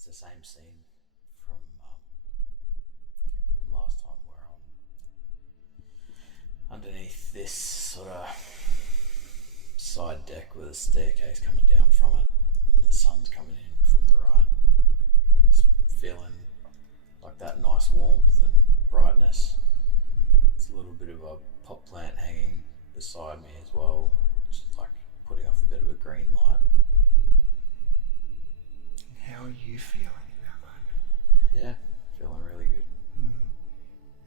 it's the same scene from last time where I'm underneath this sort of side deck with a staircase coming down from it, and the sun's coming in from the right. Just feeling like that nice warmth and brightness. It's a little bit of a pot plant hanging beside me as well, which is like putting off a bit of a green light. How are you feeling in that moment? Yeah, feeling really good.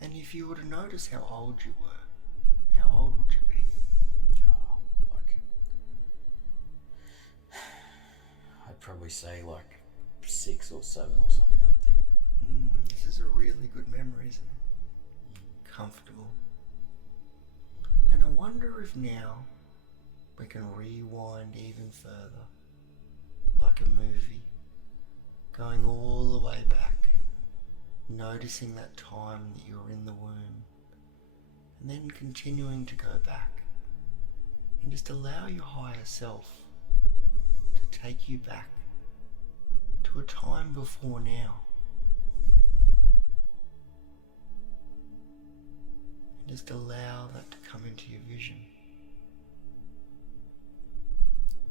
And if you were to notice how old you were, how old would you be? Oh, like, I'd probably say like 6 or 7 or something, I'd think. This is a really good memory, isn't it? Comfortable. And I wonder if now we can rewind even further, like a movie, going all the way back, noticing that time that you were in the womb, and then continuing to go back, and just allow your higher self to take you back to a time before now. And just allow that to come into your vision.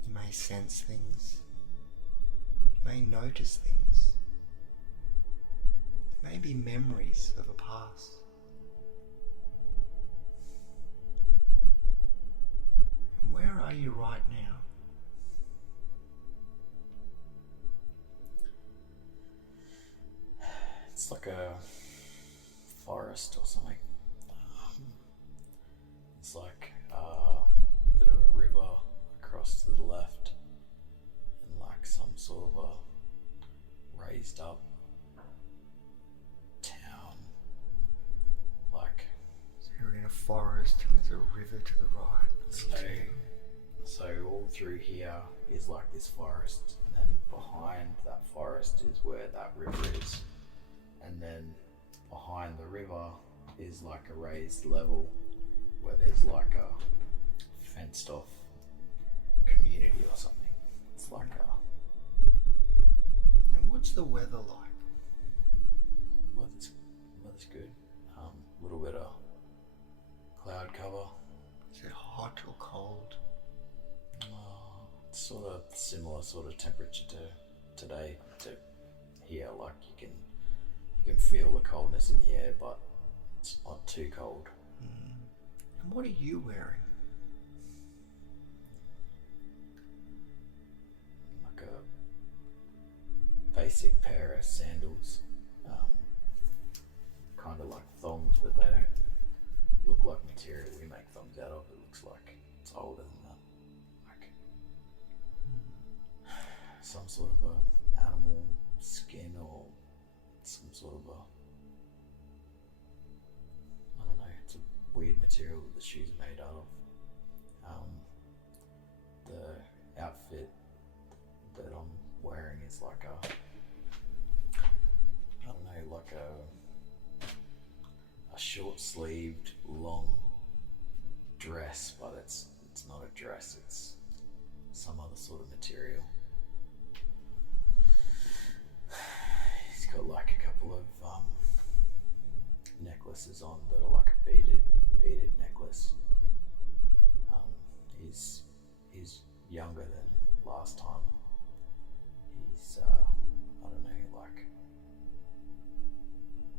You may sense things. You may notice things. There may be memories of a past. And where are you right now? It's like a forest or something. It's like a bit of a river across to the left, and like some sort of a raised up town. Like, So you're in a forest and there's a river to the right. so all through here is like this forest, and then behind that forest is where that river is, and then behind the river is like a raised level where there's like a fenced off community or something. It's like a... And what's the weather like? Weather's good. Little bit of cloud cover. Is it hot or cold? It's sort of similar sort of temperature to today to here. Like you can feel the coldness in the air, but it's not too cold. And what are you wearing? Like a basic pair of sandals, kind of like thongs, but they don't look like material we make thongs out of. It looks like it's older than that, like some sort of a animal skin or some sort of a, I don't know, it's a weird material that the shoes are made out of. The outfit that I'm wearing is like a, I don't know, like a short-sleeved, long dress, but it's not a dress, it's some other sort of material. He's got like a couple of necklaces on that are like a beaded necklace. He's younger than last time. He's I don't know, like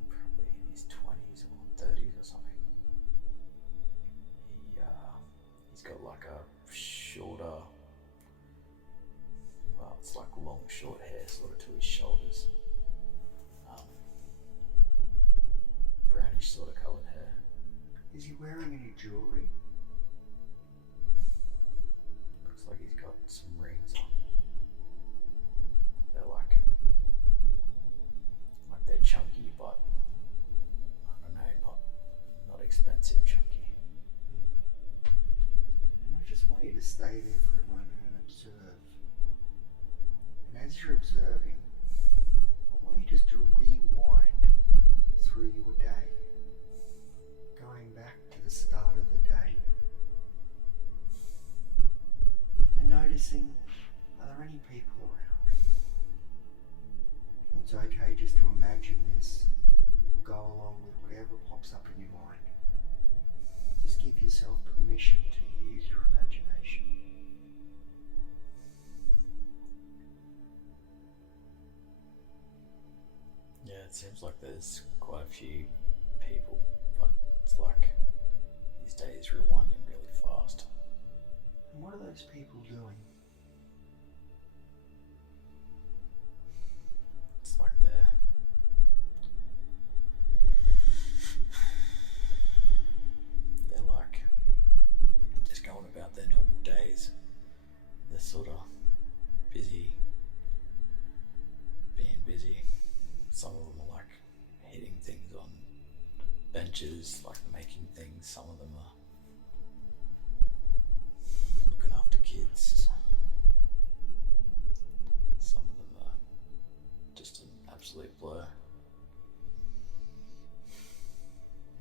probably in his 20s or 30s or something. He's got like a shorter, well, it's like long short hair sort of to his shoulders. Brownish sort of coloured hair. Is he wearing any jewellery? Looks like he's got some rings on. They're like they're chunky, but I don't know, not expensive chunky. And I just want you to stay there for a moment and observe. And as you're observing, I want you just to rewind through your day, going back to the start of the day, and noticing, are there any people around? It's okay just to imagine this or go along with whatever pops up in your mind. Just give yourself permission to use your imagination. Yeah, it seems like there's quite a few people, but it's like these days rewinding really fast. And what are those people doing? It's like they're like just going about their normal days. They're sort of busy, being busy. Some of them are like hitting things on benches, like making things. Some of them are looking after kids. Some of them are just an absolute blur.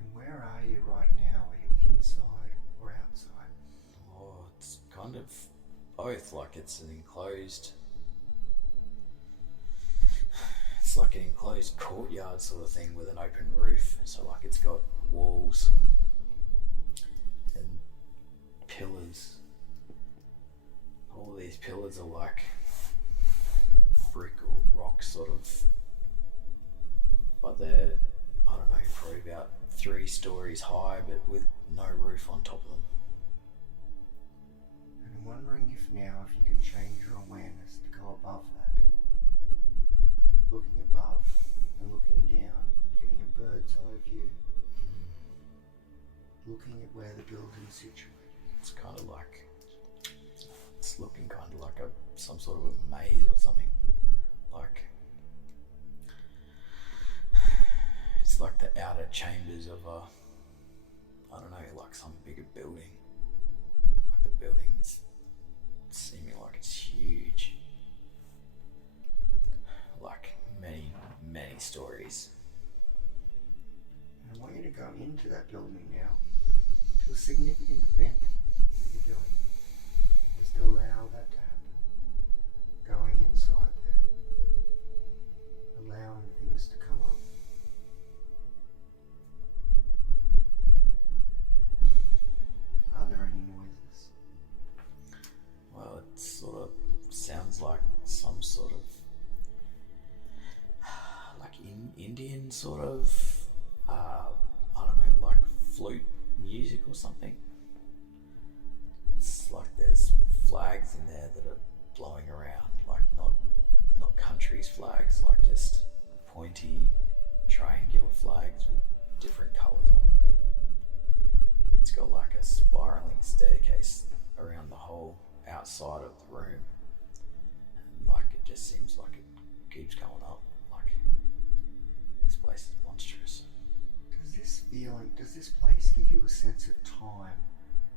And where are you right now? Are you inside or outside? Oh, it's kind of both. Like it's an enclosed. It's like an enclosed courtyard sort of thing with an open roof. So like it's got walls and pillars. All these pillars are like brick or rock sort of, but they're, I don't know, probably about 3 stories high, but with no roof on top of them. And I'm wondering if now, if you could change your awareness to go above that. Looking above and looking down, getting a bird's eye view, looking at where the building's situated. It's kind of like, it's looking kind of like some sort of a maze or something. Like, it's like the outer chambers of a, I don't know, like some bigger building. Like the building is seeming like it's huge. Like many stories. And I want you to go into that building now, to a significant event that you're doing. Just allow that to happen. Going inside there. Allowing things to come up. Are there any noises? Well, it sort of sounds like some sort of like Indian sort of, I don't know, like flute music or something. It's like there's flags in there that are blowing around, like not countries flags, like just pointy triangular flags with different colours on them. It's got like a spiralling staircase around the whole outside of the room, and like it just seems like it keeps going up. Like this place is monstrous. Does this place give you a sense of time,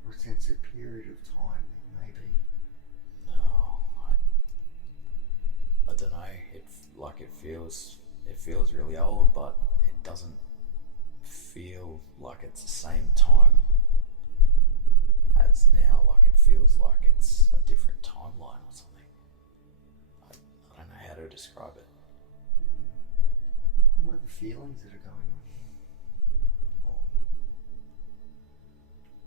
or a sense of period of time that you may be? No, I don't know. It feels really old, but it doesn't feel like it's the same time as now. Like it feels like it's a different timeline or something. I don't know how to describe it. What are the feelings that are going on here?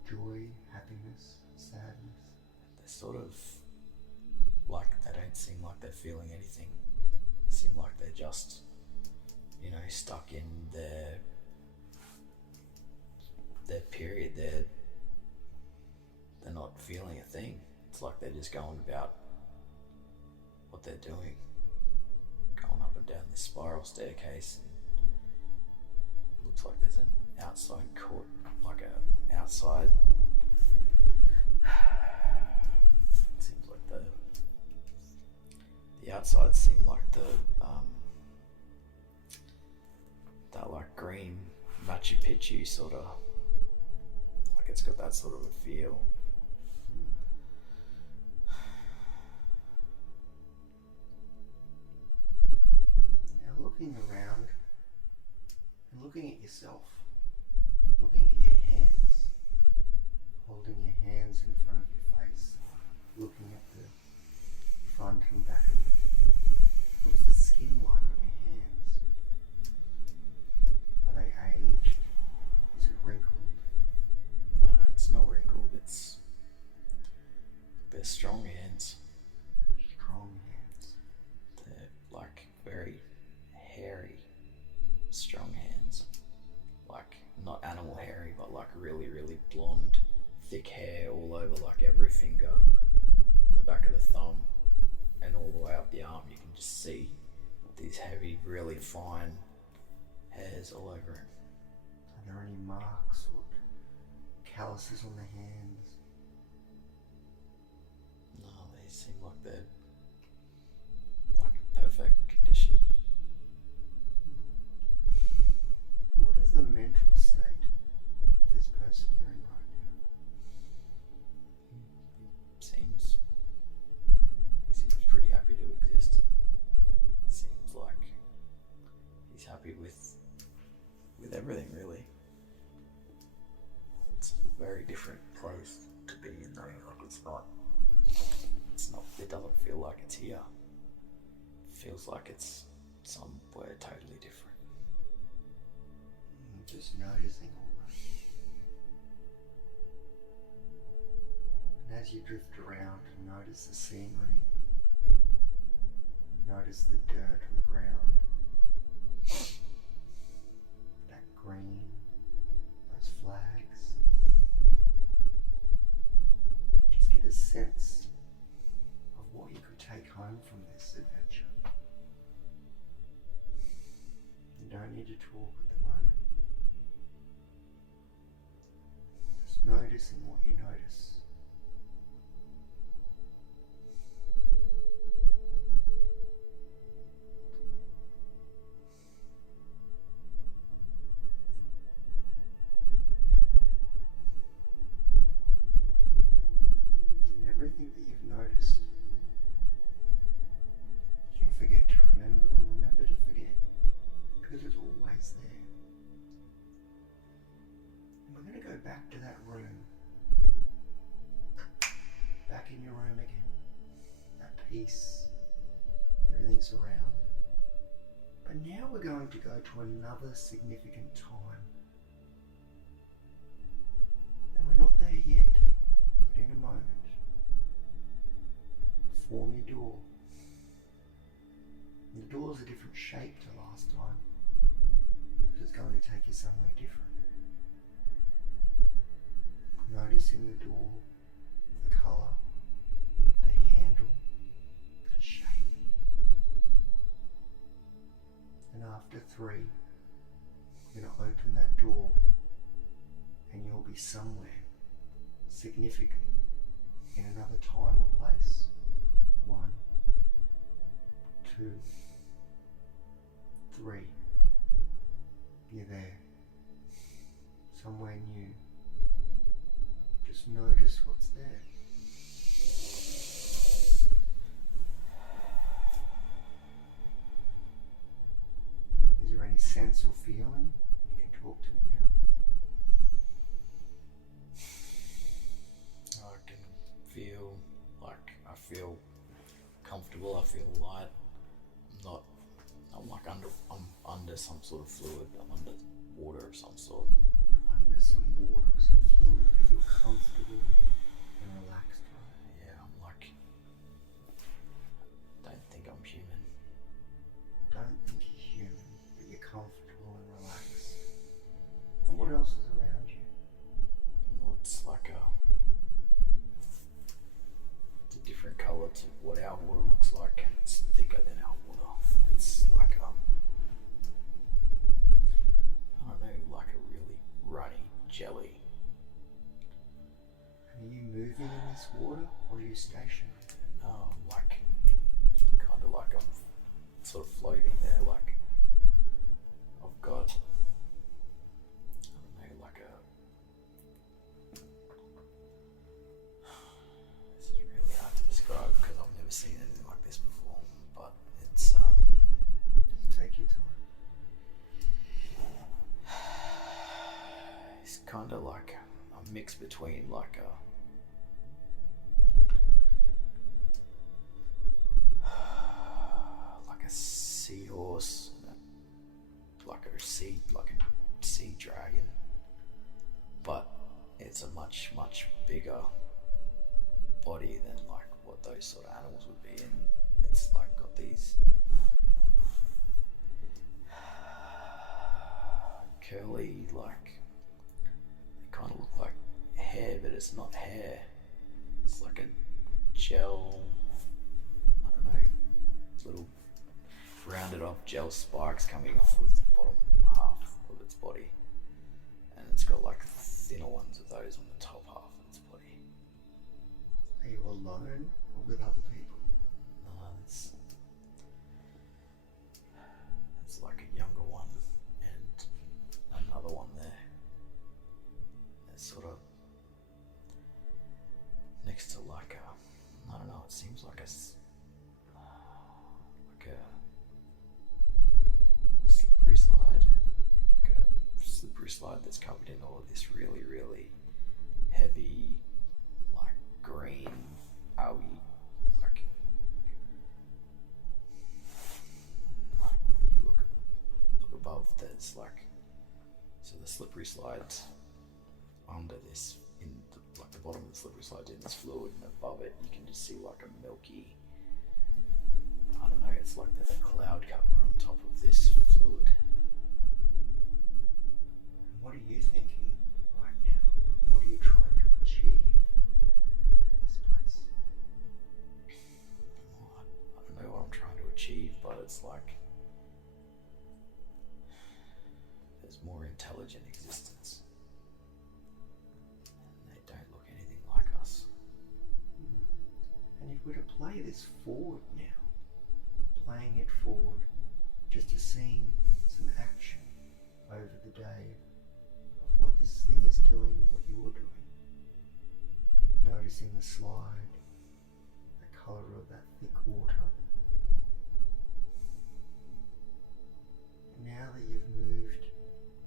Joy, happiness, sadness? They're sort of like they don't seem like they're feeling anything. They seem like they're just, stuck in their period. They're not feeling a thing. It's like they're just going about what they're doing, going up and down this spiral staircase, and it looks like there's an outside court, like a outside. It seems like the outside seem like that like green Machu Picchu sort of, like it's got that sort of a feel. Now looking around and looking at yourself, looking at your hands, holding your hands in front of your face, looking at the front and back of it. What's the skin like on your hands? just see these heavy, really fine hairs all over him. Are there any marks or calluses on the hands? No, they seem like they're like perfect condition. And what is the mental state of this person you're in right now? He seems pretty happy to exist. He seems like he's happy with everything, really. It's a very different place to be in, though. Like it's not. It doesn't feel like it's here. It feels like it's somewhere totally different. Just noticing all that. And as you drift around, notice the scenery. Notice the dirt on the ground. That green, those flags. Just get a sense of what you could take home from this adventure. You don't need to talk at the moment. Just noticing what you notice. Everything that you've noticed, you can forget to remember and remember to forget, because it's always there. And we're going to go back to that room, back in your room again, that peace, everything's around. But now we're going to go to another significant time. And we're not there yet, but in a moment. Form your door. And the door's a different shape to last time, because it's going to take you somewhere different. Noticing the door, the colour, the handle, the shape. And after 3, you're going to open that door and you'll be somewhere significant in another time or place. 1, 2, 3. You're there. Somewhere new. Just notice what's there. Is there any sense or feeling? You can talk to me now. I can feel like I feel comfortable, I feel light. I'm under some sort of fluid. I'm under water of some sort. Under some water or some fluid, but you're comfortable and relaxed, right? Yeah, I'm like, don't think I'm human. Don't think you're human, but you're comfortable and relaxed. And what else is around you? Well, it's like it's a different colour to what our water looks like, and it's thicker than our water. It's like I don't know, like a really runny jelly. Are you moving in this water, or are you stationary? No, I'm like, kind of like I'm sort of floating there, like I've got, I don't know, like this is really hard to describe because I've never seen anything like this before, but it's Take your time. it's kind of like a mix between like a seahorse, like a sea dragon, but it's a much bigger body than like what those sort of animals would be in. It's like got these curly, like they kind of look like hair, but it's not hair. It's like a gel, I don't know, little rounded off gel spikes coming off of the bottom half of its body, and it's got like thinner ones of those on the top half of its body. Are you alone or with other people? It's like a younger one and another one there. It's sort of next to like a, I don't know, it seems like a slippery slide, like a slippery slide that's covered in all of this really, really heavy, like green, algae, like you look above, there's like, so the slippery slide's under this, in the, like the bottom of the slippery slide's in this fluid, and above it you can just see like a milky, I don't know, it's like there's a cloud cover on top of this fluid. And what are you thinking right now? What are you trying to achieve at this place? Well, I don't know what I'm trying to achieve, but it's like there's more intelligent existence. And they don't look anything like us. And if we're to play this forward now, playing it forward just to seeing some action over the day of what this thing is doing, what you're doing. Noticing the slide, the colour of that thick water. And now that you've moved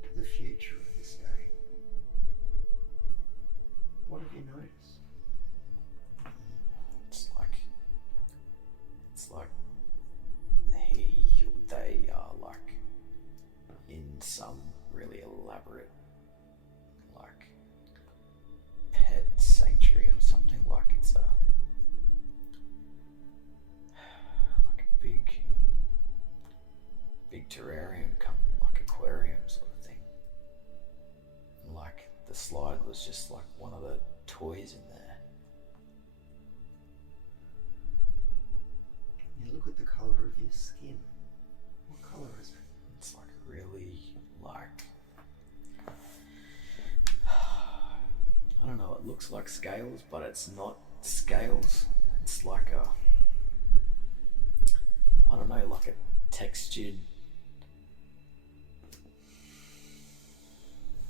to the future of this day, what have you noticed? It's like they are like in some really elaborate like pet sanctuary or something, like it's a big terrarium come like aquarium sort of thing. And like the slide was just like one of the toys in there. You look at the colour of your skin. What colour is it? It's like really like, I don't know, it looks like scales, but it's not scales. It's like a, I don't know, like a textured,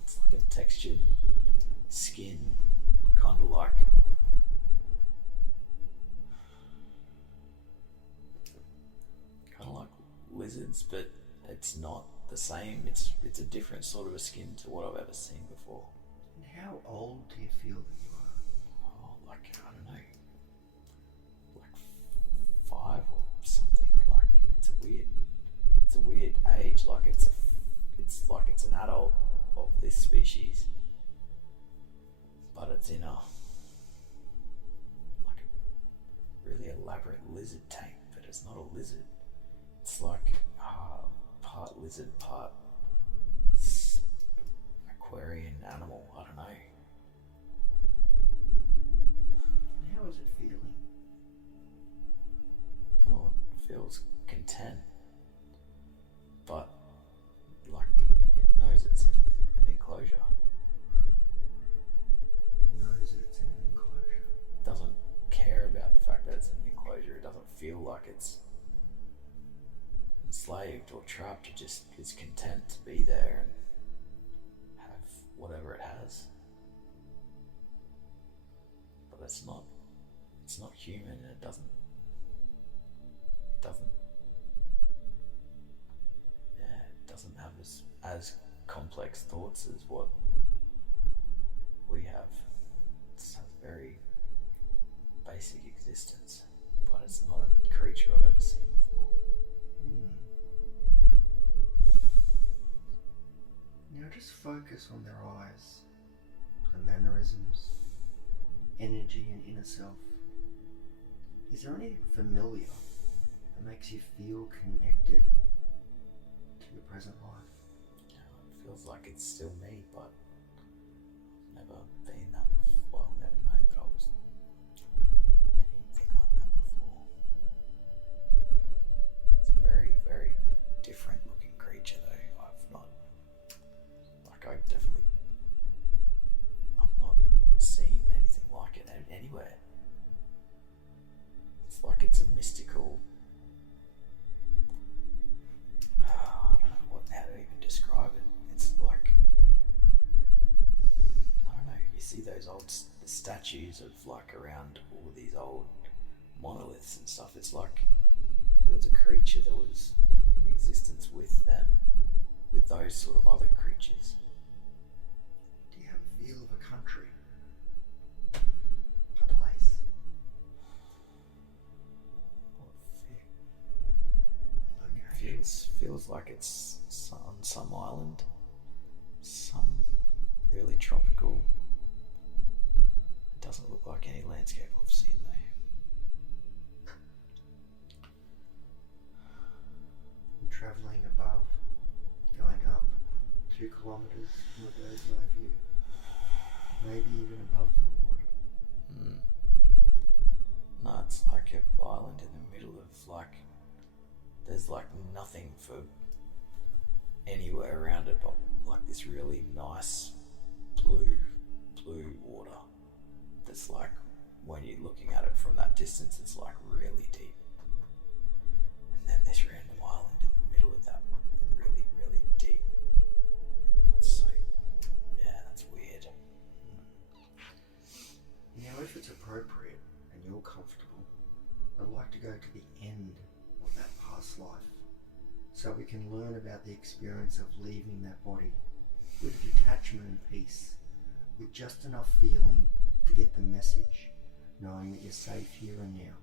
it's like a textured skin, kind of like, lizards, but it's not the same. It's a different sort of a skin to what I've ever seen before. And how old do you feel that you are? Oh, like, I don't know, like 5 or something. Like it's a weird age. Like it's like it's an adult of this species, but it's in a like a really elaborate lizard tank, but it's not a lizard. It's like part lizard, part aquarian animal, I don't know. And how is it feeling? Oh, it feels content, but like it knows it's in an enclosure. It knows that it's in an enclosure. It doesn't care about the fact that it's in an enclosure. It doesn't feel like it's enslaved or trapped. It just is content to be there and have whatever it has. But it's not human, and it doesn't have as complex thoughts as what we have. It's a very basic existence, but it's not a creature I've ever seen before. Now just focus on their eyes, the mannerisms, energy and inner self. Is there anything familiar that makes you feel connected to your present life? It feels like it's still me, but I've never been that before. Well, never known that I was anything like that before. It's very, very statues of like around all these old monoliths and stuff. It's like it was a creature that was in existence with them, with those sort of other creatures. Do you have a feel of a country? A place? Feels like it's on some island, some really tropical. It doesn't look like any landscape I've seen though. You're travelling above, going up 2 kilometres from a bird's eye view, maybe even above the water. No, it's like an island in the middle of like, there's like nothing for anywhere around it but like this really nice blue water that's like, when you're looking at it from that distance, it's like really deep. And then this random island in the middle of that really, really deep. That's weird. Now, if it's appropriate and you're comfortable, I'd like to go to the end of that past life so we can learn about the experience of leaving that body with detachment and peace, with just enough feeling to get the message, knowing that you're safe here and now.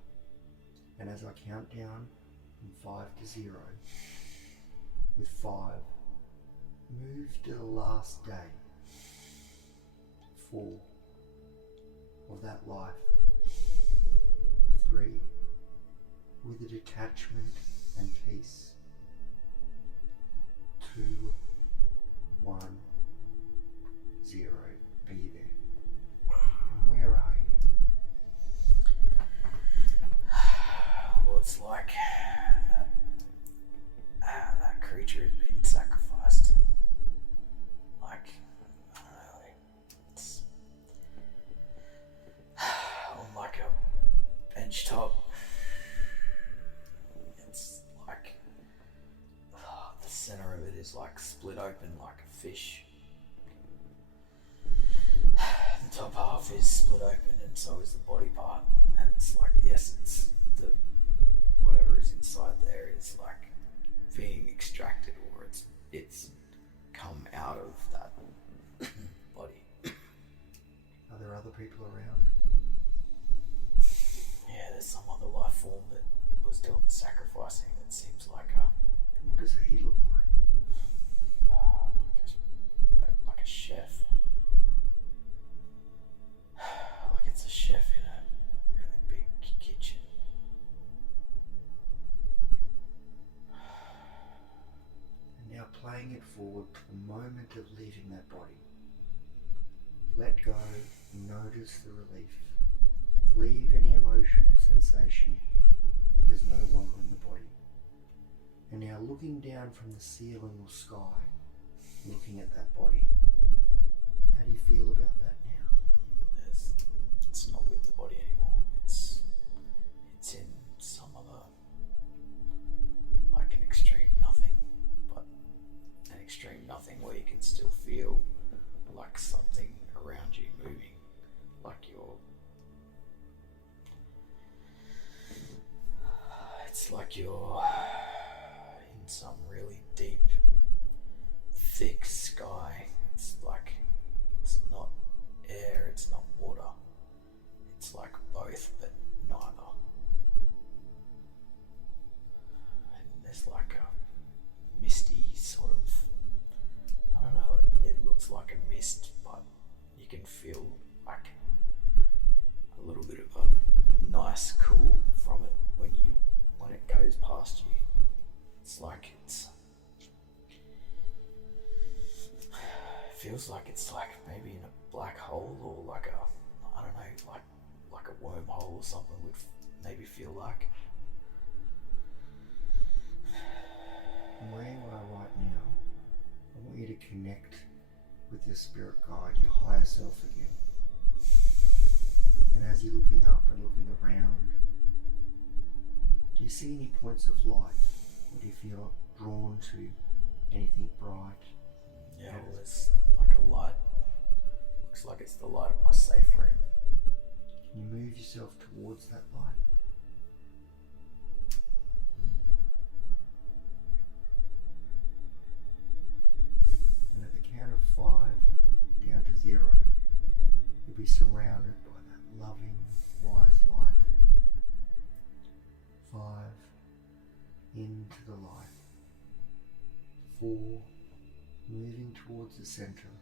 And as I count down from 5 to 0, with 5, move to the last day, 4 of that life, 3, with the detachment and peace, 2, 1, 0, be there. And where are you? Well, it's like that creature has been sacrificed. Like, I don't know, it's on like a bench top. It's like the center of it is like split open like a fish. The top half is split open, and so is the body part, and it's like the essence, the whatever is inside there is like being extracted, or it's come out of that body. Are there other people around? Yeah, there's some other life form that was doing the sacrificing. That seems like What does he look like? like a chef. Like it's a chef in a really big kitchen. And now playing it forward to the moment of leaving that body. Let go, notice the relief. Leave any emotional sensation that is no longer in the body. And now looking down from the ceiling or sky, looking at that body. How do you feel about that now? It's not with the body anymore. It's in some other, like an extreme nothing, but an extreme nothing where you can still feel like something around you moving, like it's like you're in some really deep, thick sky. It's like, it's not air, it's not water. It's like both, but neither. And there's like a misty sort of, I don't know, it looks like a mist, but you can feel like a little bit of a nice cool from it when it goes past you. It's like it feels like it's like maybe in a black hole, or like a, I don't know, like a wormhole or something would maybe feel like. Where you are right now, I want you to connect with your spirit guide, your higher self again. And as you're looking up and looking around, do you see any points of light? Or do you feel drawn to anything bright? Yeah, well, there's like a light. Looks like it's the light of my safe room. Can you move yourself towards that light? And at the count of 5 down to 0, you'll be surrounded by that loving, wise light. 5, into the light. 4, moving towards the center.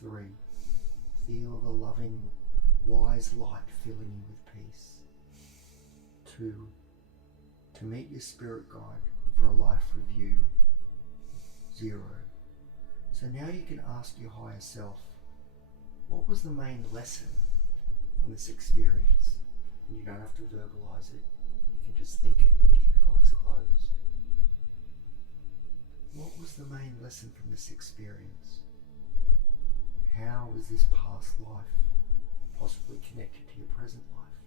3, feel the loving, wise light filling you with peace. 2, to meet your spirit guide for a life review. 0. So now you can ask your higher self, what was the main lesson from this experience? And you don't have to verbalize it. You can just think it. Keep your eyes closed. What was the main lesson from this experience? How is this past life possibly connected to your present life?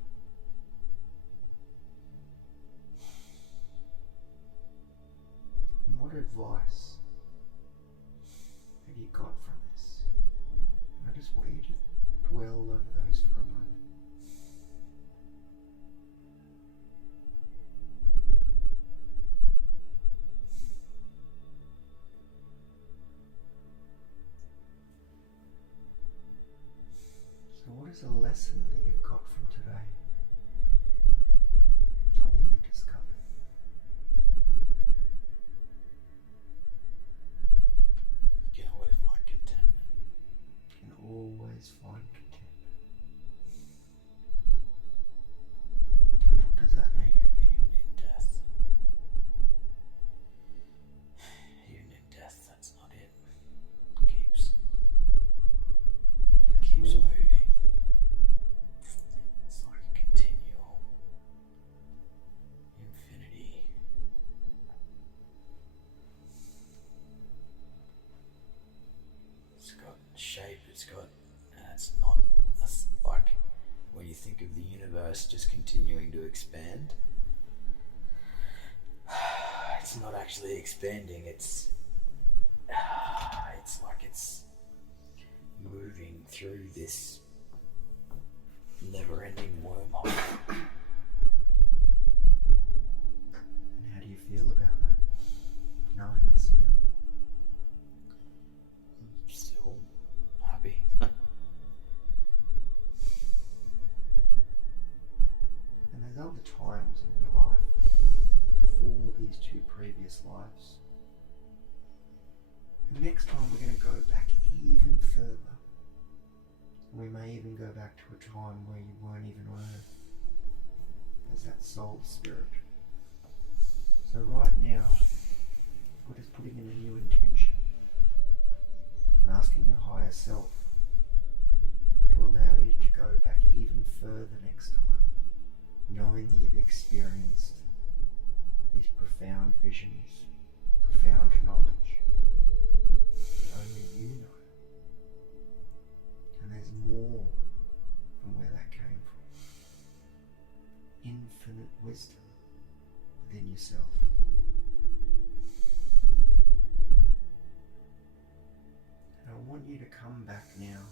And what advice have you got from this? And I just want you to dwell over those for a moment. So what is a lesson that you've got from today? Something you've discovered. You can always find contentment. You can always find contentment. And what does that mean? Even in death. Even in death, that's not it. Keeps More. moving. It's like a continual infinity. It's got shape, it's not like when you think of the universe just continuing to expand. It's not actually expanding, it's like it's moving through this never-ending wormhole. And how do you feel about that? Knowing this now? I'm still happy. And there's other times in your life, before these 2 previous lives. And next time we're going to go back even further. And we may even go back to a time where you weren't even on earth as that soul spirit. So right now, we're just putting in a new intention and asking your higher self to allow you to go back even further next time, knowing that you've experienced these profound visions, profound knowledge that only you know. And there's more from where that came from. Infinite wisdom within yourself. And I want you to come back now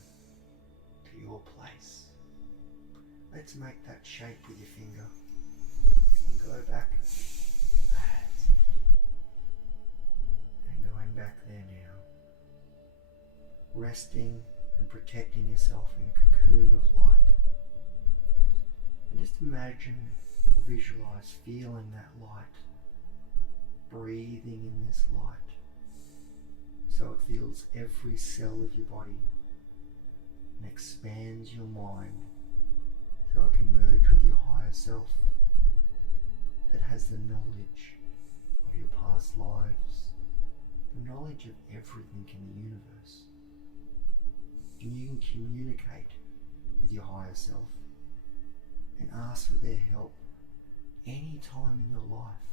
to your place. Let's make that shape with your finger. And go back. That's it. And going back there now. Resting and protecting yourself in a cocoon of light. And just imagine or visualize feeling that light, breathing in this light, so it fills every cell of your body and expands your mind so it can merge with your higher self that has the knowledge of your past lives, the knowledge of everything in the universe. And you can communicate with your higher self and ask for their help any time in your life,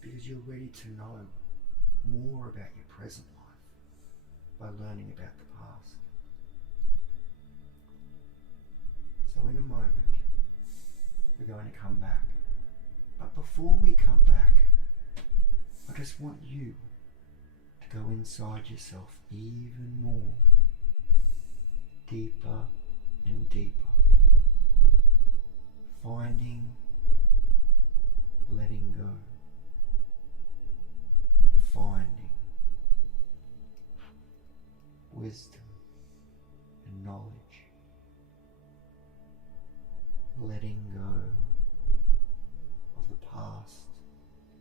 because you're ready to know more about your present life by learning about the past. So in a moment, we're going to come back. But before we come back, I just want you to go inside yourself even more, deeper and deeper. Finding, letting go. Finding wisdom and knowledge. Letting go of the past,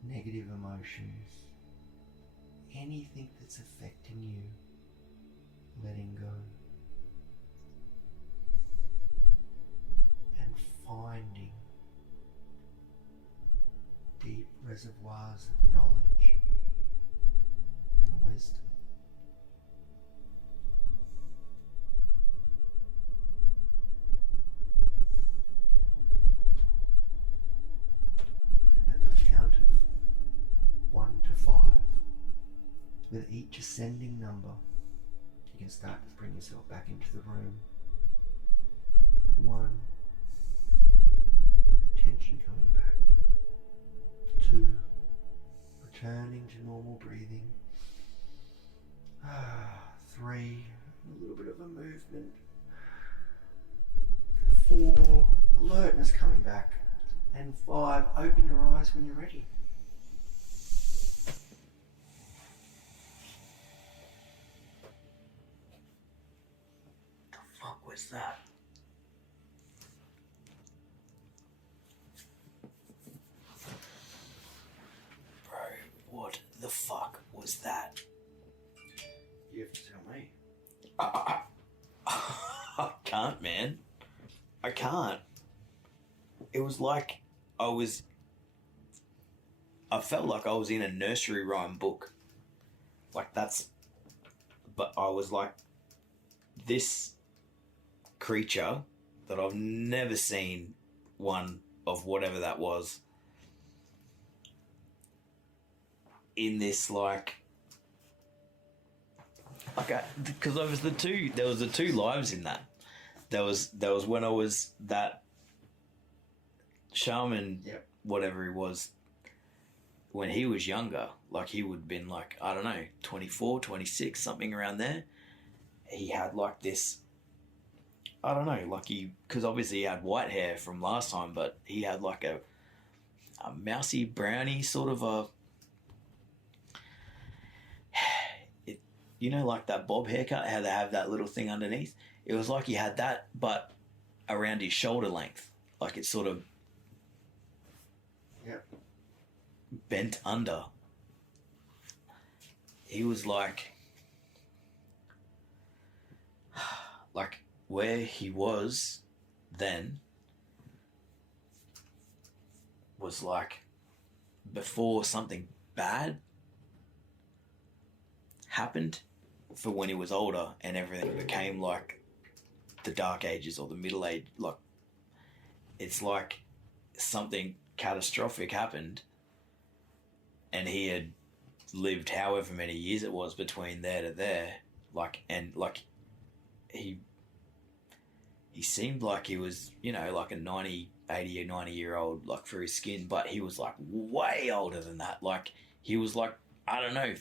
negative emotions, anything that's affecting you, letting go. And finding deep reservoirs of knowledge and wisdom. And at the count of 1 to 5, with each ascending number, you can start to bring yourself back into the room. 1, attention coming back. 2, returning to normal breathing. 3, a little bit of a movement. 4, alertness coming back. And 5, open your eyes when you're ready. The fuck was that? Bro, what the fuck was that? You have to tell me. I can't, man. I can't. It was like I felt like I was in a nursery rhyme book. But I was like, this creature that I've never seen one of whatever that was in this because there was the two lives in that. There was when I was that shaman, Yep. whatever he was, when he was younger, like he would have been like, I don't know, 24, 26, something around there. He had like this, I don't know, like because obviously he had white hair from last time, but he had like a mousy brownie sort of like that bob haircut, how they have that little thing underneath. It was like he had that, but around his shoulder length, like it sort of bent under. He was like where he was then was like before something bad happened for when he was older and everything became like the dark ages or the middle age. Like it's like something catastrophic happened and he had lived however many years it was between there to there, he seemed like he was, like a 80 or 90 year old, like for his skin, but he was like way older than that. Like he was like, I don't know,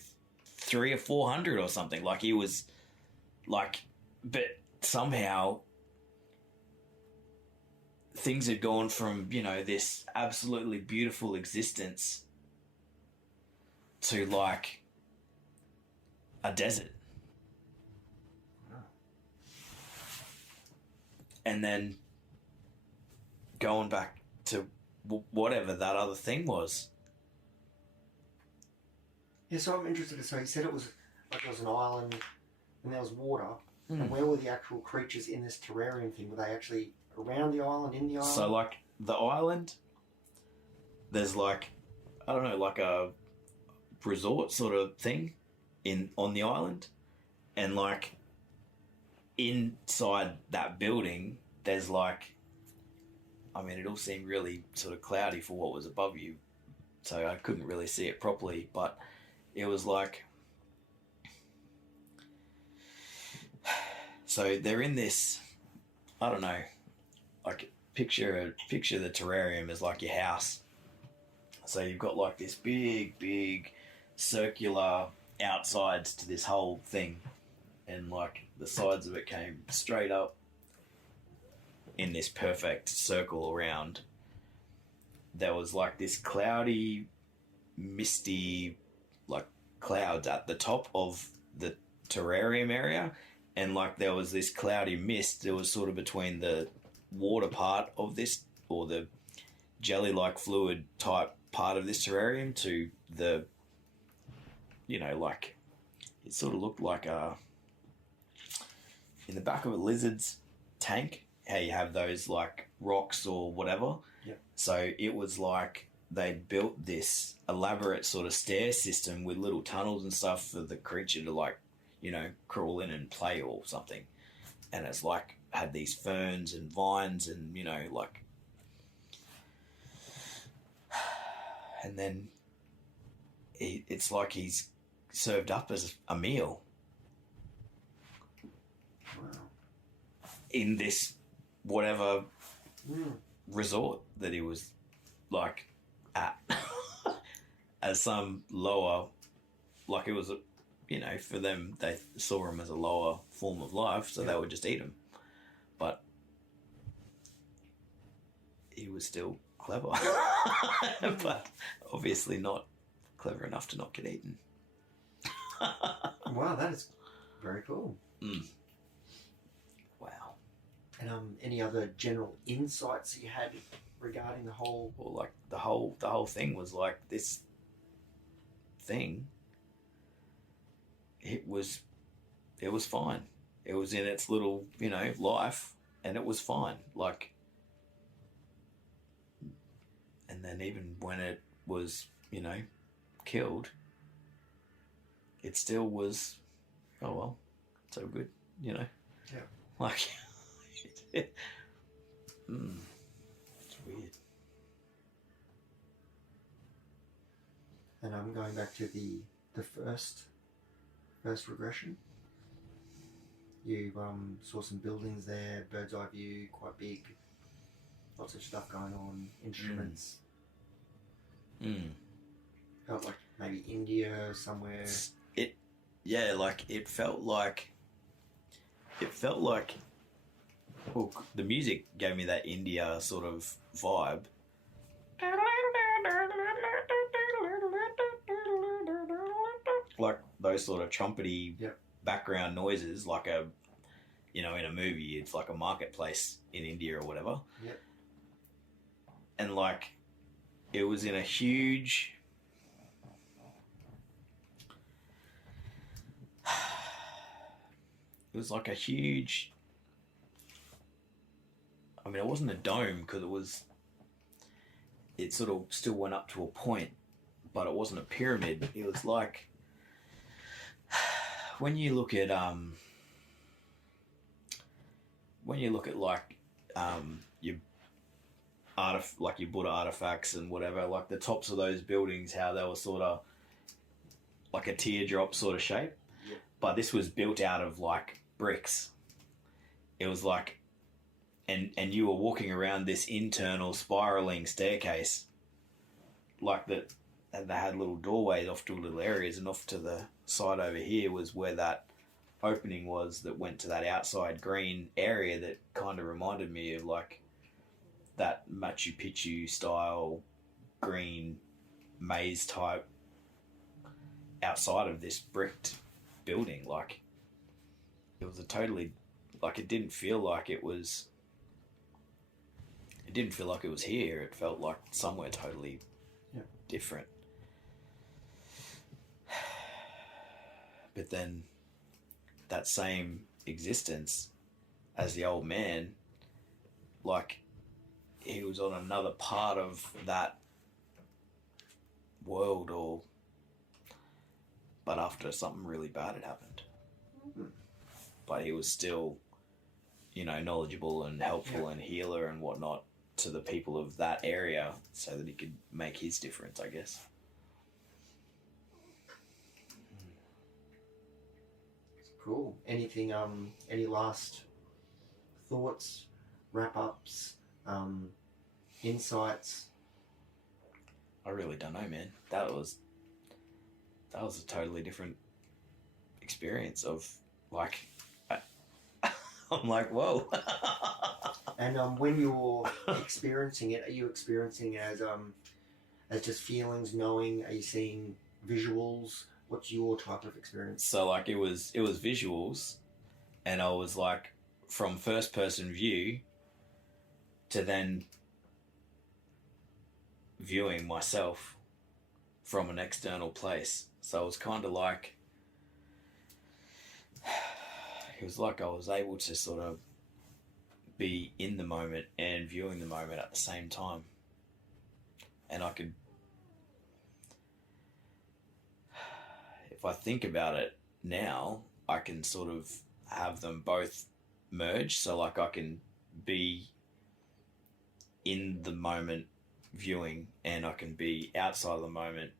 300 or 400 or something. Like he was like, but somehow things had gone from, this absolutely beautiful existence to like a desert. And then going back to whatever that other thing was. Yeah, so I'm interested. So he said it was like there was an island and there was water. And where were the actual creatures in this terrarium thing? Were they actually around the island, in the island? So like the island, there's like, I don't know, like a resort sort of thing on the island. And like inside that building, there's like, I mean, it all seemed really sort of cloudy for what was above you. So I couldn't really see it properly, but it was like, so they're in this, I don't know, like picture the terrarium as like your house. So you've got like this big circular outsides to this whole thing, and like the sides of it came straight up, in this perfect circle around. There was like this cloudy, misty, like clouds at the top of the terrarium area, and like there was this cloudy mist that was sort of between the water part of this, or the jelly-like fluid type part of this terrarium, to the, you know, like it sort of looked like a, in the back of a lizard's tank, how you have those like rocks or whatever. Yep. So it was like they'd built this elaborate sort of stair system with little tunnels and stuff for the creature to, like, you know, crawl in and play or something. And it's like had these ferns and vines and, you know, like, and then it's like he's served up as a meal. Wow. In this whatever resort that he was like at as some lower, like it was a, you know, for them they saw him as a lower form of life, so they would just eat him. But he was still clever. But obviously not clever enough to not get eaten. Wow, that is very cool. Wow. And any other general insights you had regarding the whole? Well, like the whole thing was like this thing. It was fine. It was in its little, you know, life, and it was fine. Like, and then even when it was, you know, killed, it still was, oh well, so good, you know. Yeah. Like, it's weird. And I'm going back to the first regression. You saw some buildings there, bird's eye view, quite big, lots of stuff going on, instruments. Felt like maybe India somewhere. It felt like, well, the music gave me that India sort of vibe. Like those sort of trumpety background noises, like a, you know, in a movie, it's like a marketplace in India or whatever. Yep. And like, it was in a huge, it was like a huge, I mean, it wasn't a dome because it sort of still went up to a point, but it wasn't a pyramid. It was like, when you look at like your like your Buddha artifacts and whatever, like the tops of those buildings, how they were sort of like a teardrop sort of shape. Yep. But this was built out of like bricks. It was like, and you were walking around this internal spiraling staircase, like that, and they had little doorways off to little areas, and off to the side over here was where that opening was that went to that outside green area that kind of reminded me of like that Machu Picchu style green maze type outside of this bricked building. Like, it was a totally, like, it didn't feel like it was here. It felt like somewhere totally different. But then that same existence as the old man, like, he was on another part of that world, but after something really bad had happened. But he was still, you know, knowledgeable and helpful and healer and whatnot to the people of that area, so that he could make his difference, I guess. Cool. Anything? Any last thoughts, wrap ups, insights? I really don't know, man. That was a totally different experience of like, I'm like, whoa. And when you're experiencing it, are you experiencing it as just feelings, knowing? Are you seeing visuals? What's your type of experience? So like it was visuals, and I was like from first person view to then viewing myself from an external place. So it was kind of like it was like I was able to sort of be in the moment and viewing the moment at the same time. And I could, if I think about it now, I can sort of have them both merge. So like I can be in the moment viewing, and I can be outside of the moment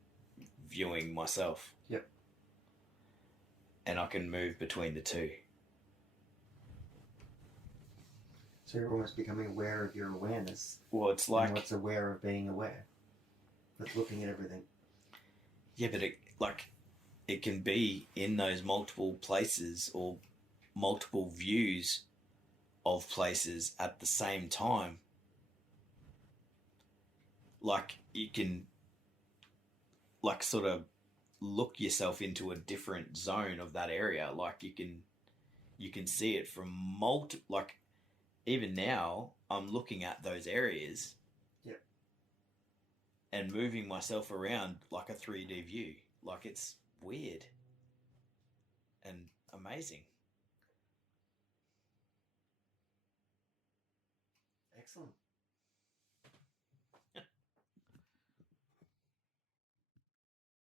viewing myself. Yep. And I can move between the two. So you're almost becoming aware of your awareness. Well, it's like... And what's aware of being aware? That's looking at everything. Yeah, but it can be in those multiple places or multiple views of places at the same time. Like you can like sort of look yourself into a different zone of that area. Like you can see it from like even now I'm looking at those areas. Yep. And moving myself around like a 3D view. Like it's weird and amazing. Excellent.